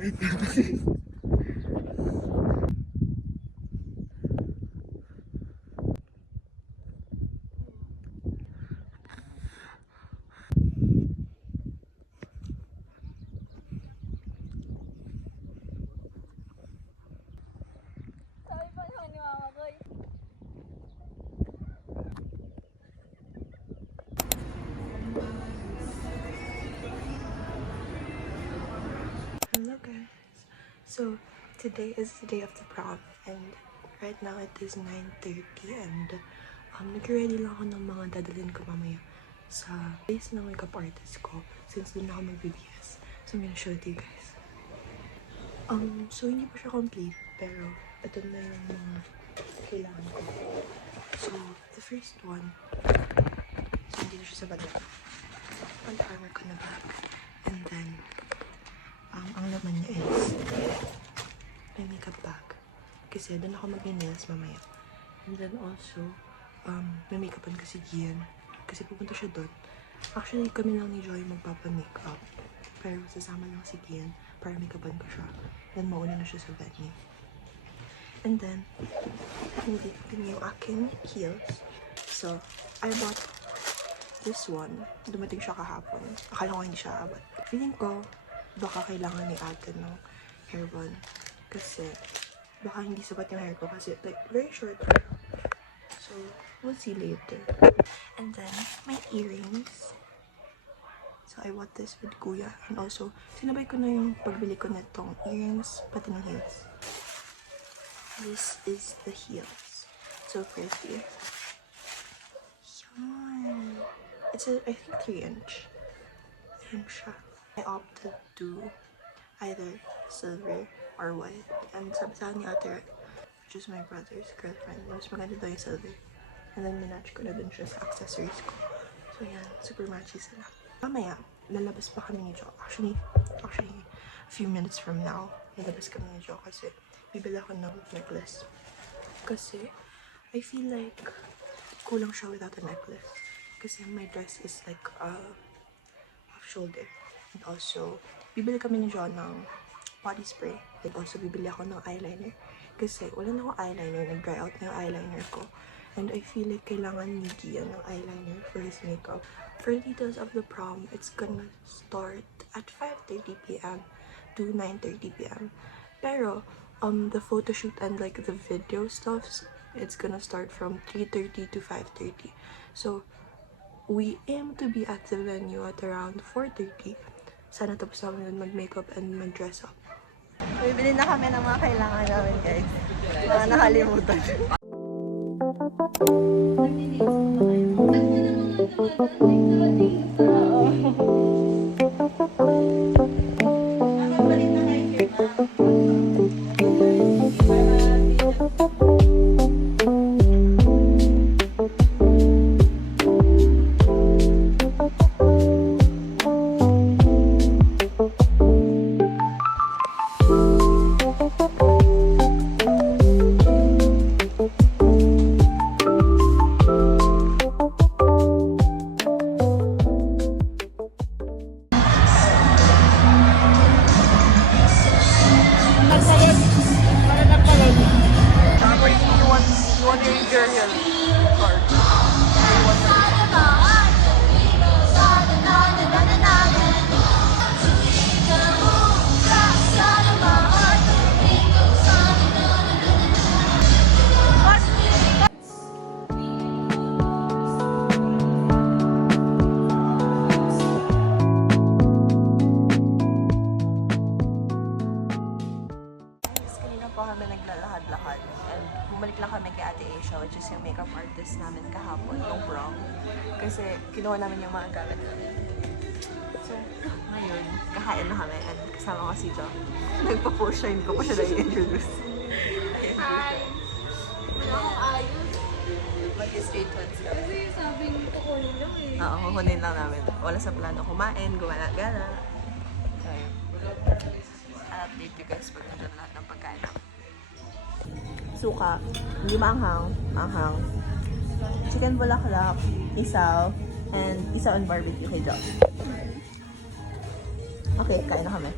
Wait lang kasi. Sabi pa naman ni mama ko eh. Hello guys. So today is the day of the prom and right now it is 9:30 and nag-ready lang ako ng mga dadalhin ko mamaya sa place ng makeup artist ko since doon ako mag-BBS. So I'm gonna show it to you guys. So hindi pa siya complete pero ito na yung mga kailangan ko. So the first one, so hindi na siya sa bag. Pang-armor ko na bag. And then ang laman niya is may makeup bag. Kasi doon ako mag-nails mamaya. And then also, may makeupan kasi Gian. Kasi pupunta siya doon. Actually, kami lang ni Joy magpapa-makeup. Pero sasama lang si Gian para makeupan ko siya. Then mauna na siya sa venue. And then, hindi yung aking heels. So, I bought this one. Dumating siya kahapon. Akala ko hindi siya abot. Feeling ko, baka kailangan ni ate ng hair bond. Kasi, baka hindi sapat yung hair ko kasi like, very short hair. So, we'll see later. And then, my earrings. So, I bought this with Kuya. And also, sinabay ko na yung pagbili ko na itong earrings, pati ng heels. This is the heels. So pretty. Yan. It's a, I think 3-inch. Yan siya. I opted to either silver or white. And sabi sa akin ni ate, which is my brother's girlfriend, mas maganda daw yung silver. And then minatch ko na dun siya sa accessories ko. So yan, super matchy sila. Mamaya, lalabas pa kami ni Jo. Actually, a few minutes from now, lalabas kami ni Jo kasi bibili ako ng necklace. Kasi, I feel like kulang siya without a necklace. Kasi my dress is like half shoulder. And also, bibili kami ni Jo ng body spray. And also, bibili ako ng eyeliner. Kasi wala na ako eyeliner. Nag-dry out na yung eyeliner ko. And I feel like kailangan ni Gian ng eyeliner for his makeup. For the details of the prom, it's gonna start at 5:30 p.m. to 9:30 p.m. Pero, the photo shoot and like the video stuff, it's gonna start from 3:30 to 5:30. So, we aim to be at the venue at around 4:30. Sana tapos namin mag-makeup and mag-dress up. Bibili na kami ng mga kailangan namin, guys. Mga nakalimutan. Bumalik lang kami kay Ate Asia, which is yung makeup artist namin kahapon, yung prom. Kasi kinuha namin yung mga gamit namin. So, ngayon, kakain na kami and kasama ko si Jo. Nagpa-push siya, hindi ko pa siya na-i-introduce. Hi! Wala akong ayos. Mag-straight ones ka. Kasi sabing kukunin lang eh. Oo, kukunin lang namin. Wala sa plano kumain, gumala-gala. So, yun. I'll update you guys pag nandun lahat ng pagkain. Suka, hindi maanghang, maanghang. Chicken bulaklak, isaw, and isaw and barbecue kay Josh. Okay, kain na kami.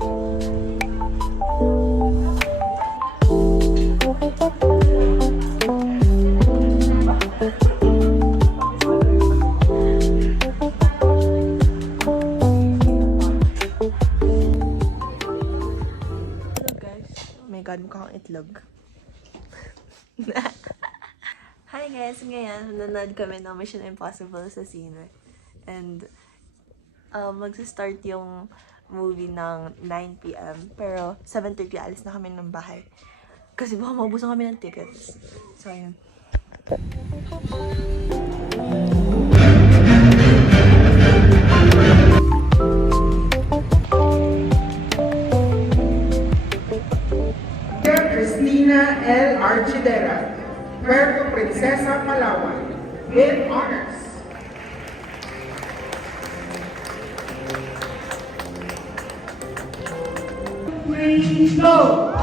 Hello guys. Oh my god, mukha akong itlog. Hi guys! Ngayon, nanonood kami ng Mission Impossible sa sine. And, magsa-start yung movie ng 9 p.m. Pero, 7:30 alis na kami ng bahay. Kasi baka maubusan kami ng tickets. So, ayun. Cristina L. Archidera, Puerto Princesa, Palawan, with honors. Go!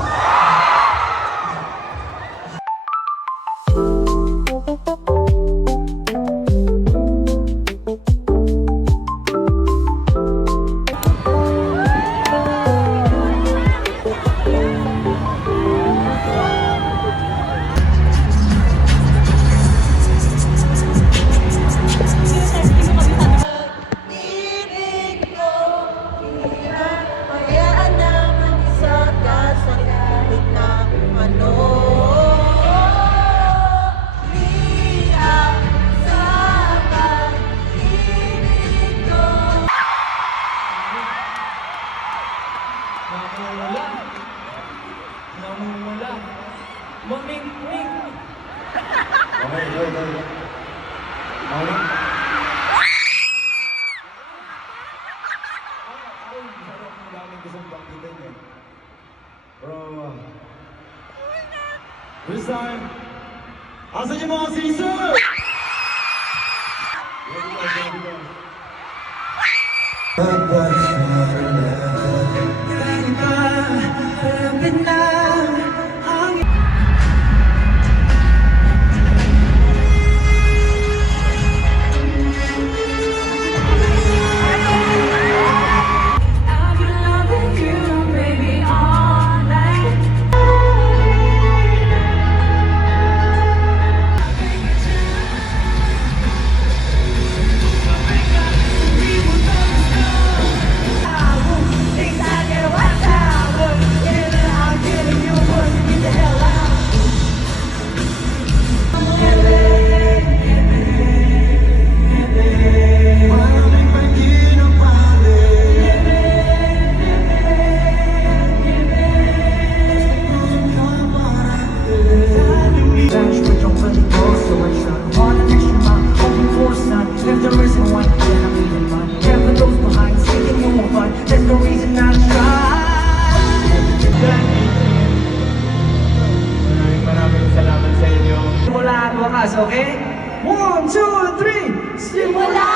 Namumula. Maming-ming. Okay, go. Morning. Ay, sarap ng daming gustong banggitin eh. Bro, this time, asan yung mga season? Here we go. Maraming salamat sa inyo. Simula at wakas, okay? 1, 2, 3! Simula!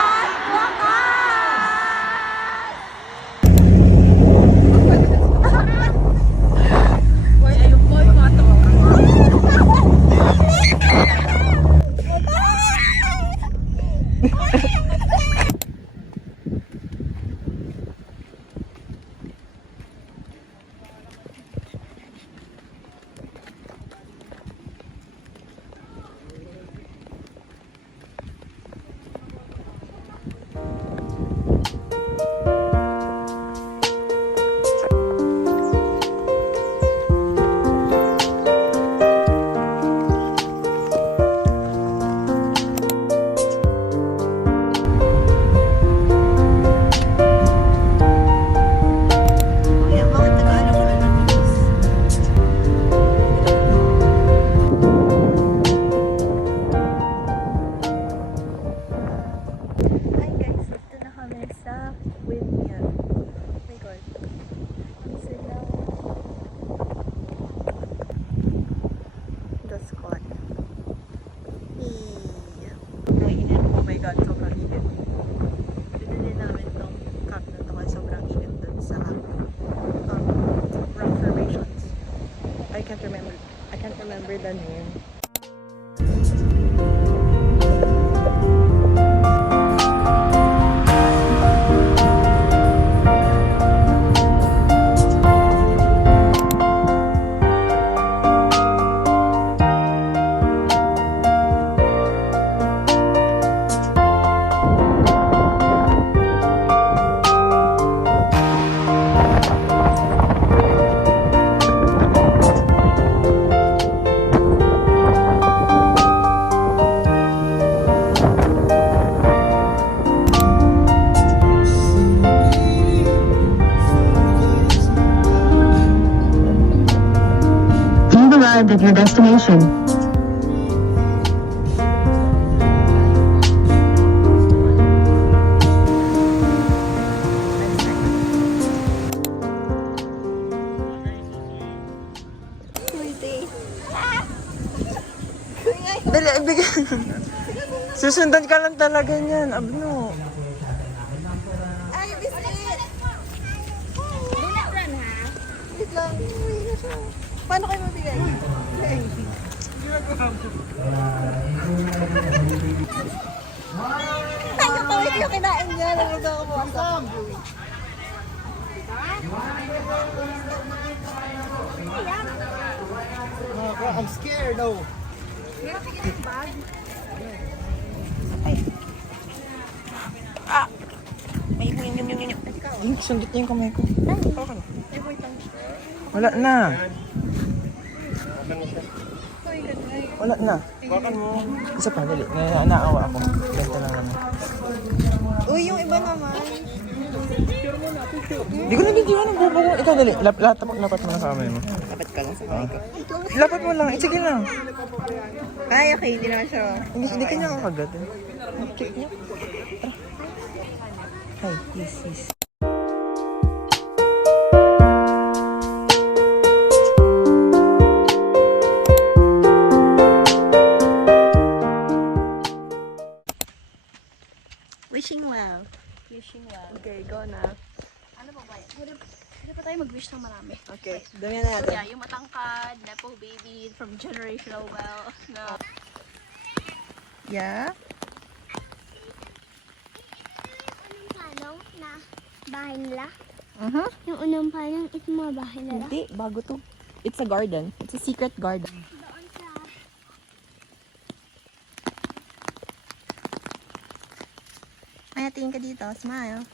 I can't remember the name. end of your destination. Dali, ibigay. Susundan ka lang talaga niyan, abno. Ay, biscuit! Lunatran, ha? Wait lang. Paano kayo mabigay? Ay, kapawit yung kinain niya. Nalito ako buwasap. I'm scared though. Sundot niya yung kamay ko. Wala na. Wala na. Isa pa, dali. Naawa ako. Ganito lang naman. Uy, yung iba naman. Hindi ko nabibigyan ng bobo ko. Ikaw, dali. Lapat mo na sa kamay mo. Dapat ka lang sa kamay ko. Lapat mo lang. Sige lang. Ay, okay. Hindi naman siya. Hindi ka niya kakagat. Cute niya. Hi, yes. Wishing well. Wishing well. Okay, go na. Ano ba ba? Pwede pa tayo mag-wish ng marami. Okay, dami na natin. Yeah, yung matangkad, Nepo baby from generational wealth na Yeah? Unang panong na bahay nila? Uh-huh. Yung unang panong ito mga bahay nila? Hindi, bago to. It's a garden. It's a secret garden. Doon sa... Ay, tingin ka dito. Smile.